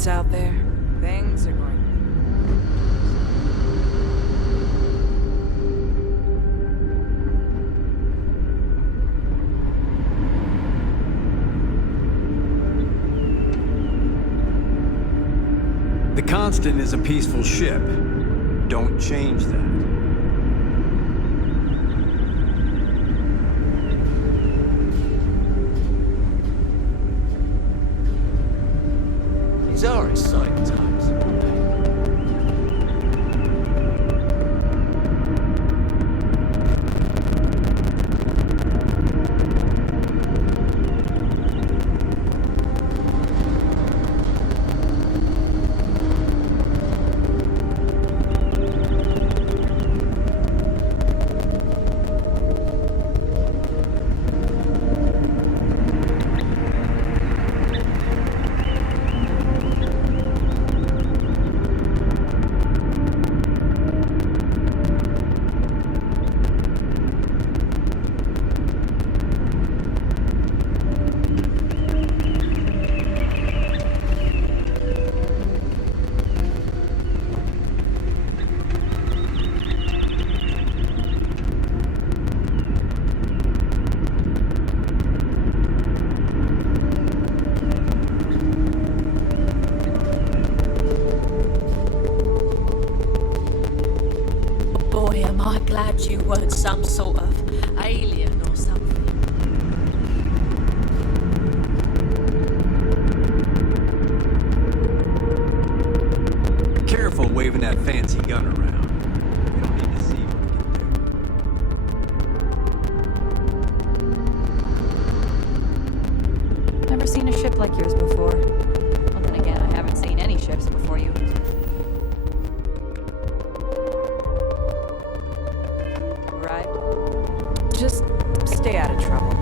It's out there. Things are going. The Constant is a peaceful ship. Don't change that. These are exciting times. Boy, am I glad you weren't some sort of alien or something. Careful waving that fancy gun around. We don't need to see what we can do. Never seen a ship like yours before. Well, then again, I haven't seen any ships before you. Right? Just stay out of trouble.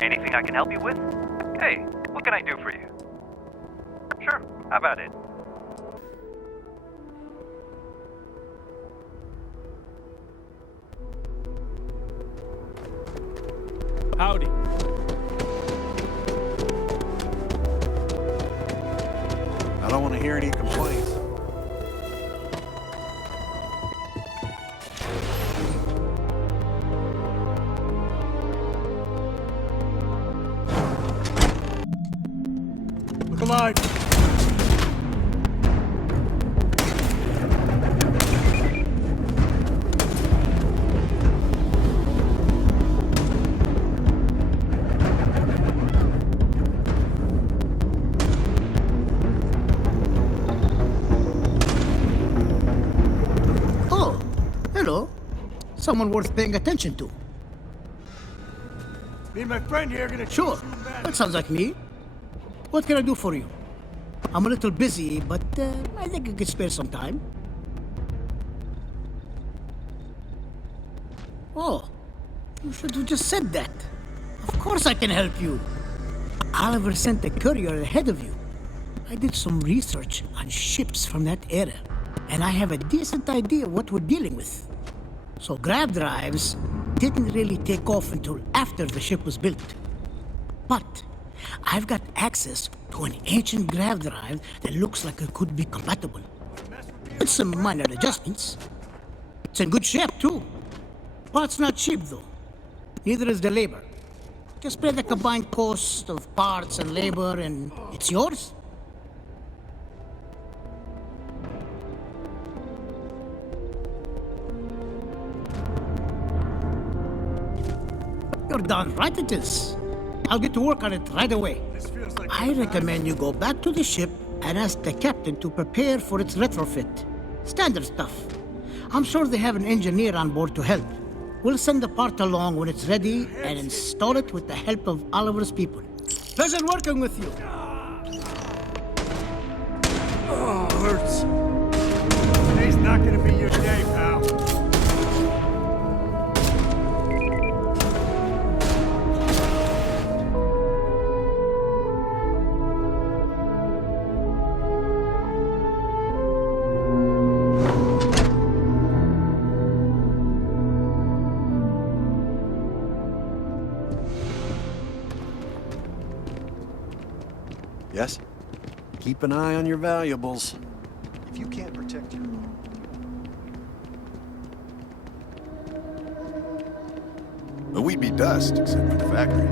Anything I can help you with? Hey, what can I do for you? Sure, how about it? Howdy. I don't want to hear any complaints. Look alive! Oh, hello. Someone worth paying attention to. Me and my friend here are gonna Sure, teach you magic. that sounds like me. What can I do for you? I'm a little busy, but I think I could spare some time. Oh, you should have just said that. Of course I can help you. Oliver sent a courier ahead of you. I did some research on ships from that era, and I have a decent idea what we're dealing with. So grav drives didn't really take off until after the ship was built. But I've got access to an ancient grav drive that looks like it could be compatible. With some minor adjustments. It's in good shape, too. Parts not cheap, though. Neither is the labor. Just pay the combined cost of parts and labor, and it's yours. You're done, right it is. I'll get to work on it right away. This feels like I recommend you go back to the ship and ask the captain to prepare for its retrofit. Standard stuff. I'm sure they have an engineer on board to help. We'll send the part along when it's ready and install it with the help of Oliver's people. Pleasure working with you. Oh, hurts. Today's not gonna be your day, pal. Yes? Keep an eye on your valuables. If you can't protect your own. But we'd be dust, except for the factory.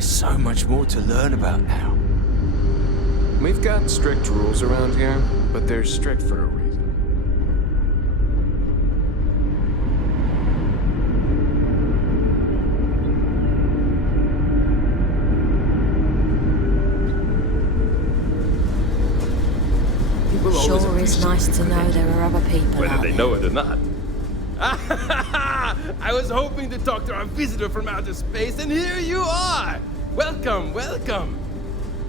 So much more to learn about now. We've got strict rules around here, but they're strict for a reason. Sure is nice to know there are other people Whether out they there. know it or not. I was hoping to talk to our visitor from outer space, and here you are! Welcome, welcome!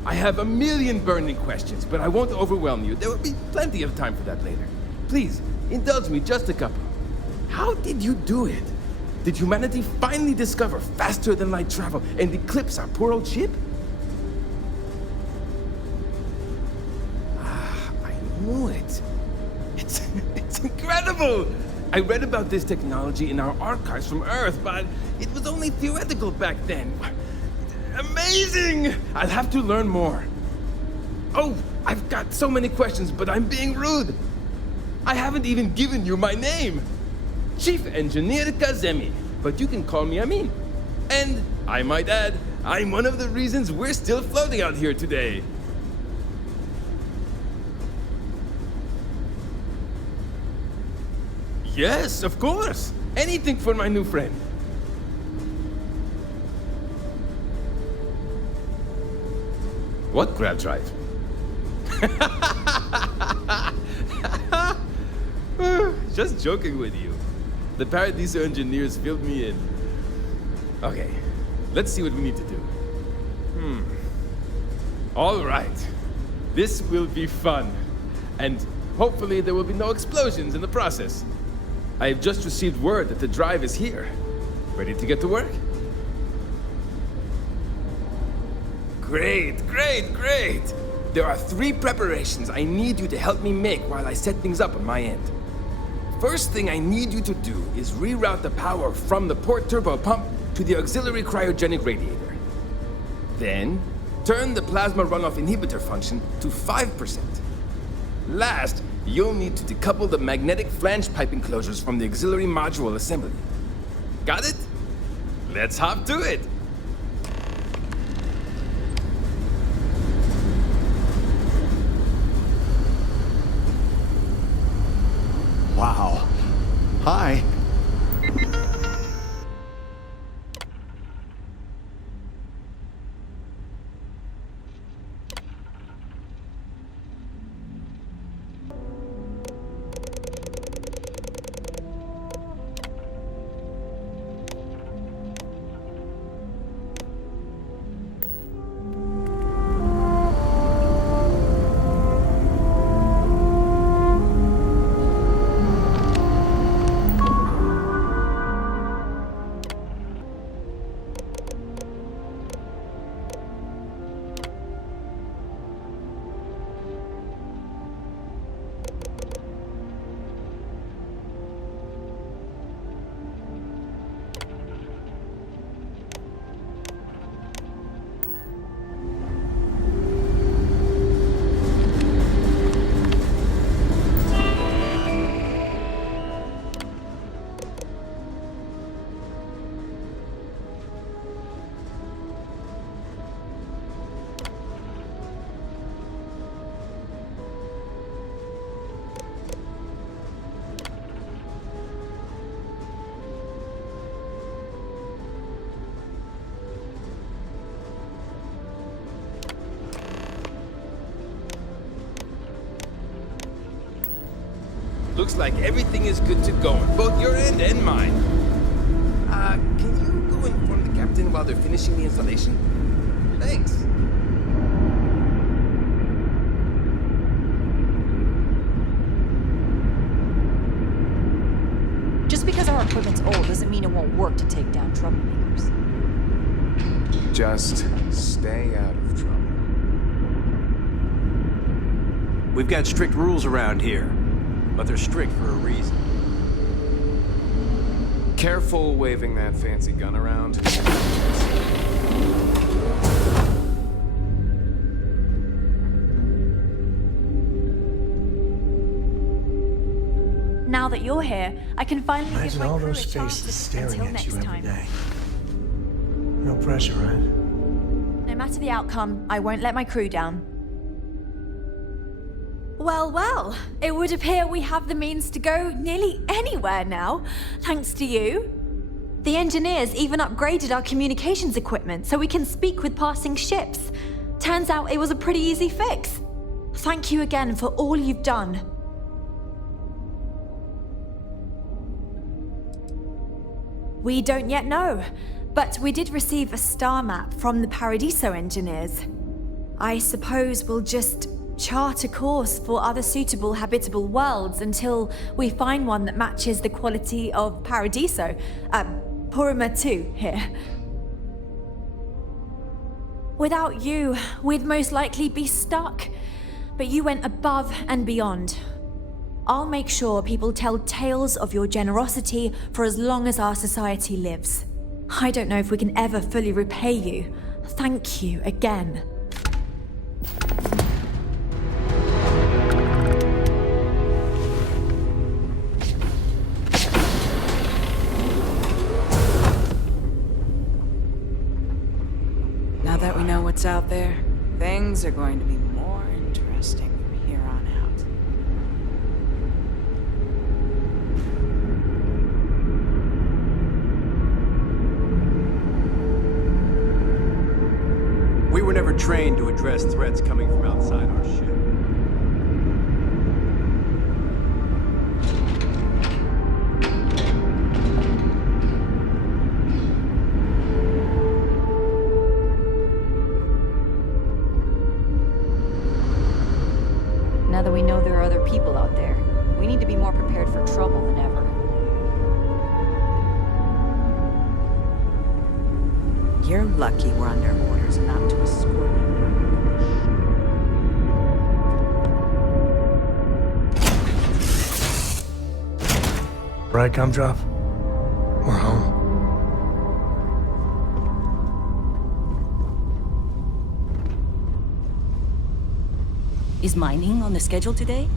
I have a million burning questions, but I won't overwhelm you. There will be plenty of time for that later. Please, indulge me just a couple. How did you do it? Did humanity finally discover faster than light travel and eclipse our poor old ship? I knew it. It's incredible! I read about this technology in our archives from Earth, but it was only theoretical back then. Amazing! I'll have to learn more. Oh, I've got so many questions, but I'm being rude. I haven't even given you my name. Chief Engineer Kazemi, but you can call me Amin. And, I might add, I'm one of the reasons we're still floating out here today. Yes, of course. Anything for my new friend. What grab drive? Just joking with you. The Paradiso engineers filled me in. Okay, let's see what we need to do. All right. This will be fun. And hopefully there will be no explosions in the process. I have just received word that the drive is here. Ready to get to work? Great. There are 3 preparations I need you to help me make while I set things up on my end. First thing I need you to do is reroute the power from the port turbo pump to the auxiliary cryogenic radiator. Then, turn the plasma runoff inhibitor function to 5%. Last, you'll need to decouple the magnetic flange pipe enclosures from the auxiliary module assembly. Got it? Let's hop to it! Wow. Hi. Looks like everything is good to go on both your end and mine. Can you go inform the captain while they're finishing the installation? Thanks. Just because our equipment's old doesn't mean it won't work to take down troublemakers. Just stay out of trouble. We've got strict rules around here, but they're strict for a reason. Careful waving that fancy gun around. Now that you're here, I can finally give Imagine my all crew those a chance faces staring until at next you every time. day. No pressure, right? No matter the outcome, I won't let my crew down. Well, it would appear we have the means to go nearly anywhere now, thanks to you. The engineers even upgraded our communications equipment so we can speak with passing ships. Turns out it was a pretty easy fix. Thank you again for all you've done. We don't yet know, but we did receive a star map from the Paradiso engineers. I suppose we'll just chart a course for other suitable habitable worlds until we find one that matches the quality of Paradiso. Purima 2 here. Without you, we'd most likely be stuck. But you went above and beyond. I'll make sure people tell tales of your generosity for as long as our society lives. I don't know if we can ever fully repay you. Thank you again. Now that we know what's out there, things are going to be more interesting from here on out. We were never trained to address threats coming from outside our ship. Now that we know there are other people out there, we need to be more prepared for trouble than ever. You're lucky we're under orders not to escort you. Right, Gumdrop? We're home. Is mining on the schedule today?